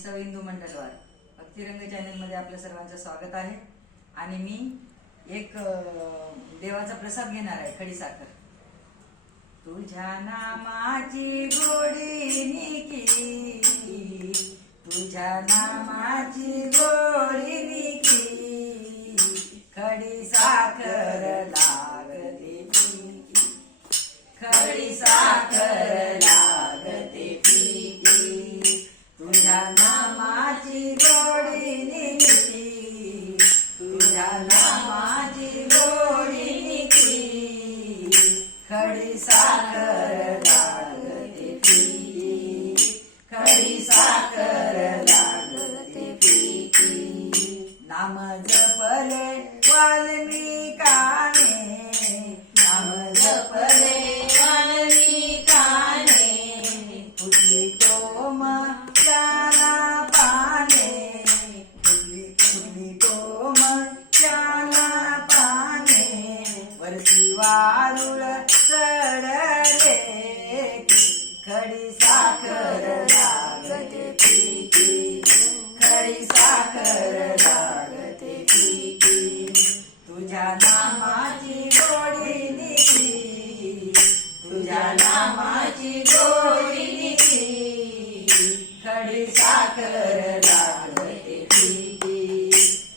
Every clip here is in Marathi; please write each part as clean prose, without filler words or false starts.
सौ इंदू मंडलवार भक्तिरंग चॅनल मध्ये आपल्या सर्वांचं स्वागत आहे। आणि मी एक देवाचा प्रसाद घेणार आहे, खडी साखर। तुझ्या नामाची गोडी निकी, तुझ्या नामाची गोडी निकी, खडी साखर लागते फिकी, खडी साखर लागते फिकी। तुझ्या नामाची गोडी निकी, तुझ्या नामाची गोडी निकी, खडी साखर लागते फिकी, खडी साखर लागते फिकी। नाम जपले वाल्मिकाने, नाम जपले वाल्मिकाने, फुटली टोम त्याला पाने, फुटली टोम त्याला पाने, वरती वारुळ चढले, खडी साखर लागते फिकी, खडी साखर लागते फिकी। तुझ्या नामाची गोडी निकी, तुझ्या नामाची गोडी निकी, खडी साखर लागते फिकी,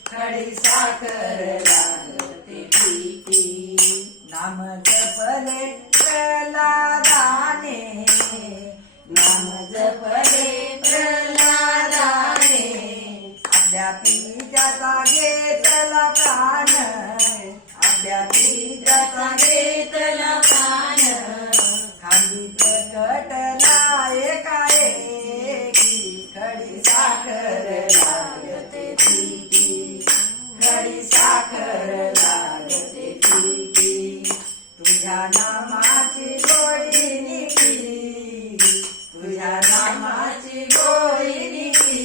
खडी साखर लागते फिकी। नाम जपले प्रल्हादाने, नाम जपले प्रल्हादाने, आपल्या पित्याचा घेतला प्राण, आपल्या पित्याचा घेतला प्राण, खांदी प्रकटला एकाएकी, खडी साखर लागते फिकी, खडी साखर लागते फिकी। तुझ्या नामाची गोडी निकी, तुझ्या नामाची गोडी निकी,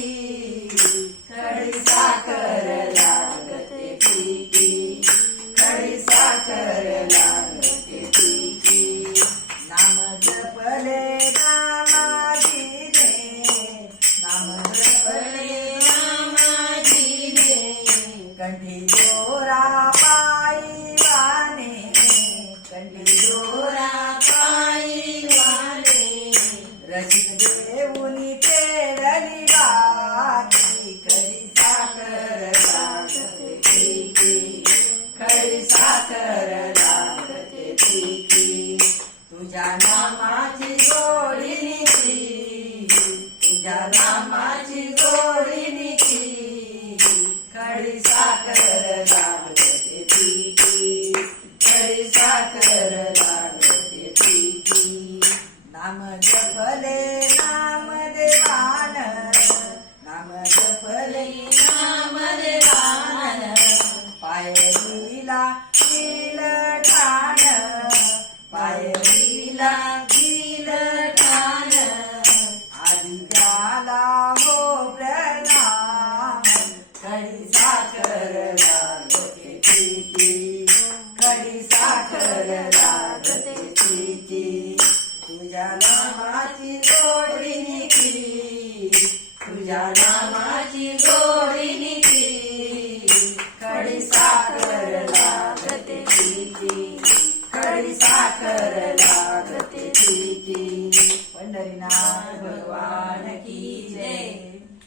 खडी साखर लागते फिकी, खडी साखर लागते फिकी। नाम जपले नामाजीने, नाम जपले नामाजीने, कंठी दोरा पायी वाने, कंठी दोरा पायी वाने, रसिक देऊनी पेरली बाकी, खडी साखर लागते फिकी, खडी साखर लागते फिकी। तुझ्या नामाची गोडी निकी, तुझ्या नामाची गोडी निकी, खडी साखर लागते फिकी, खडी साखर लागते फिकी। नाम जपले नामदेवान, नाम जपले नामदेवान, पायरीला दिल ठाण, पायरीला दिल ठाण, आधी त्याला हो प्रणाम, खडी साखर लागते फिकी, खडी साखर लागते फिकी। तुझ्या नामाची गोडी निकी, तुझ्या नामा